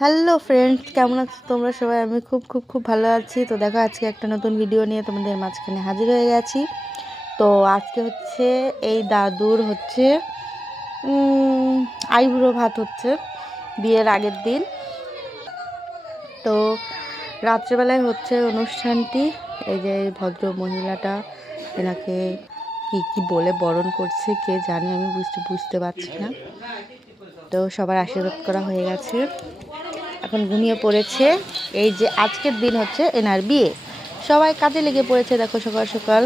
Hello friends, কেমন আছো তোমরা সবাই? আমি খুব খুব খুব ভালো আছি। তো দেখো, আজকে একটা নতুন ভিডিও নিয়ে তোমাদের মাঝখানে হাজির হয়ে গেছি। তো আজকে হচ্ছে এই দাদুর হচ্ছে আইবুড়ো ভাত হচ্ছে বিয়ের আগের দিন। তো রাত্রেবেলায় হচ্ছে অনুষ্ঠানটি। এই যে ভদ্র মহিলাটা এনাকে কি কি বলে বরণ করছে কে জানে, আমি বুঝতে পারছি না। তো সবার আশীর্বাদ করা হয়ে গেছে, এখন ঘুমিয়ে পড়েছে। এই যে আজকের দিন হচ্ছে এনার বিয়ে, সবাই কাজে লেগে পড়েছে। দেখো সকাল সকাল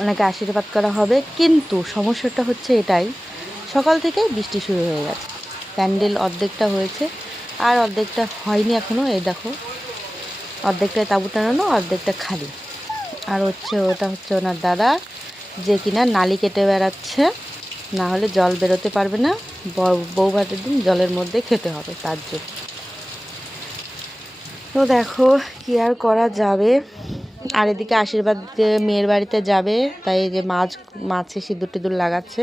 ওনাকে আশীর্বাদ করা হবে, কিন্তু সমস্যাটা হচ্ছে এটাই, সকাল থেকে বৃষ্টি শুরু হয়ে গেছে। প্যান্ডেল অর্ধেকটা হয়েছে আর অর্ধেকটা হয়নি এখনও। এই দেখো, অর্ধেকটায় তাঁবু টানানো, অর্ধেকটা খালি। আর হচ্ছে ওটা হচ্ছে ওনার দাদা, যে কিনা নালি কেটে বেড়াচ্ছে, না হলে জল বেরোতে পারবে না। বউ ভাতের দিন জলের মধ্যে খেতে হবে তার জন্য। তো দেখো কি আর করা যাবে। আর এদিকে আশীর্বাদ দিতে মেয়ের বাড়িতে যাবে, তাই যে মাছে সিঁদুর টিঁদুর লাগাচ্ছে,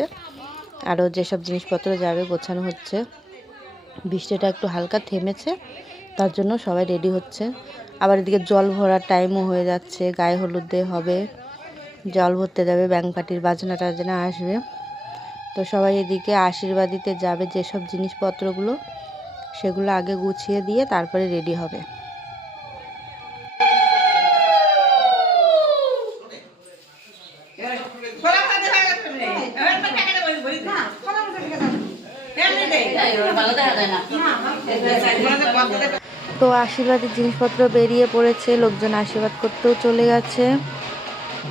আরও যেসব জিনিসপত্র যাবে গোছানো হচ্ছে। বৃষ্টিটা একটু হালকা থেমেছে, তার জন্য সবাই রেডি হচ্ছে। আবার এদিকে জল ভরার টাইমও হয়ে যাচ্ছে, গায়ে হলুদে হবে, জল ভরতে যাবে, ব্যাং পার্টির বাজনা টাজনা আসবে। তো সবাই এদিকে আশীর্বাদ দিতে যাবে, যেসব জিনিসপত্রগুলো সেগুলো আগে গুছিয়ে দিয়ে তারপরে রেডি হবে। তো আশীর্বাদের জিনিসপত্র বেরিয়ে পড়েছে, লোকজন আশীর্বাদ করতেও চলে গেছে।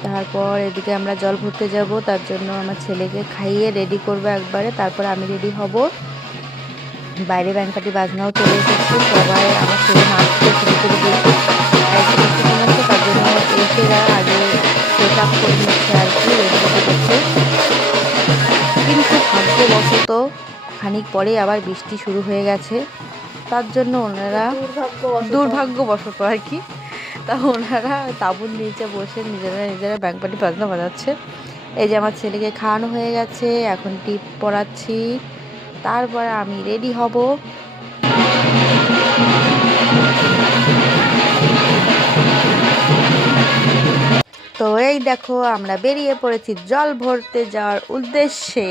তারপর এদিকে আমরা জল ভরতে যাব, তার জন্য আমার ছেলেকে খাইয়ে রেডি করবো একবারে, তারপর আমি রেডি হব। বাইরে ব্যাং পার্টি বাজনাও চলে এসেছে, সবাই আমার ছেলে নাচতে শুরু করে দিয়েছে। তার জন্য এসেরা আগে সেট আপ করে নিচ্ছে আর কি, রেডি করছে। কিন্তু ভাগ্যবশত খানিক পরে আবার বৃষ্টি শুরু হয়ে গেছে, তার জন্য ওনারা দুর্ভাগ্যবশত আর কি, তা ওনারা তাঁবুর নিচে বসে নিজেরা ব্যাং পার্টি বাজনা বাজাচ্ছে। এই যে আমার ছেলেকে খাওয়ানো হয়ে গেছে, এখন টিপ পরাচ্ছি, তারপরে আমি রেডি হব। তো এই দেখো, আমরা বেরিয়ে পড়েছি জল ভরতে যাওয়ার উদ্দেশ্যে।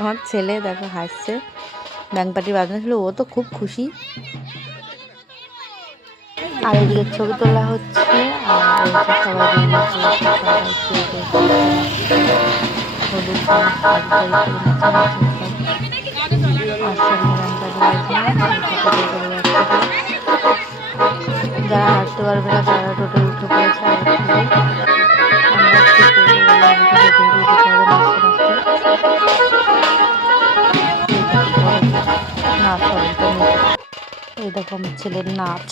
আমার ছেলে দেখো হাসছে, ব্যাং পার্টি বাজনা ছিল, ও তো খুব খুশি। আর এদিকে ছবি তোলা হচ্ছে, আর সবাই যারা হাঁটতে পারবে না তারা টোটাল উঠে পড়েছে। এই দেখো আমার ছেলের নাচ।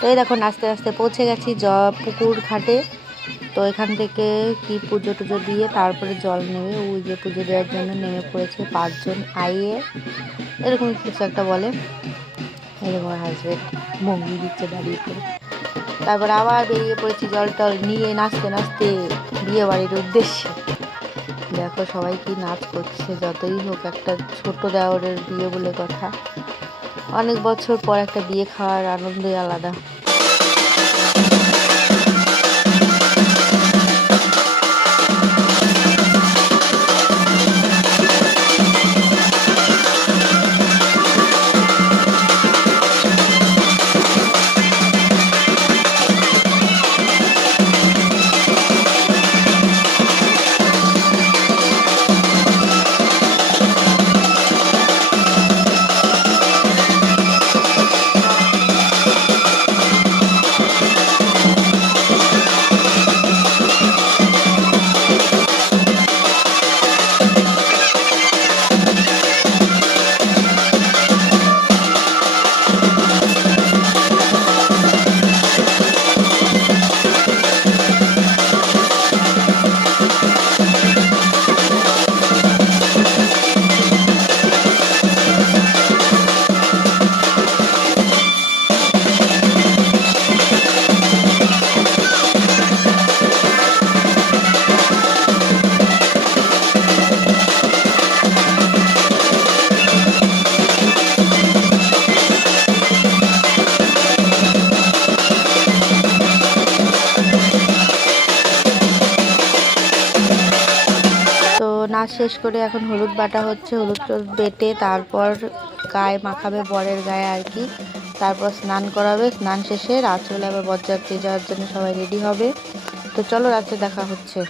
তো এই দেখো নাচতে নাচতে পৌঁছে গেছি পুকুর ঘাটে। তো এখান থেকে কি পুজো টুজো দিয়ে তারপরে জল নেবে, ওই যে পুজো দেওয়ার জন্য নেমে পড়েছে 5 জন আইয়ে, এরকম কিছু একটা বলে। এরকম হাসবেন্ড ভঙ্গি দিচ্ছে দাঁড়িয়ে করে। তারপর আবার বেরিয়ে পড়েছি জল টল নিয়ে নাচতে নাচতে বিয়ে বাড়ির উদ্দেশ্যে। দেখো সবাই কি নাচ করছে, যতই হোক একটা ছোট দেওরের বিয়ে বলে কথা, অনেক বছর পর একটা বিয়ে খাওয়ার আনন্দই আলাদা। কাজ শেষ করে এখন হলুদ বাটা হচ্ছে, হলুদ বেটে তারপর গায়ে মাখাবে, বরের গায়ে আর কি। তারপর স্নান করাবে, স্নান শেষে রাত্রেবেলা আবার বরযাত্রী যাওয়ার জন্য সবাই রেডি হবে। তো চলো রাত্রে দেখা হচ্ছে।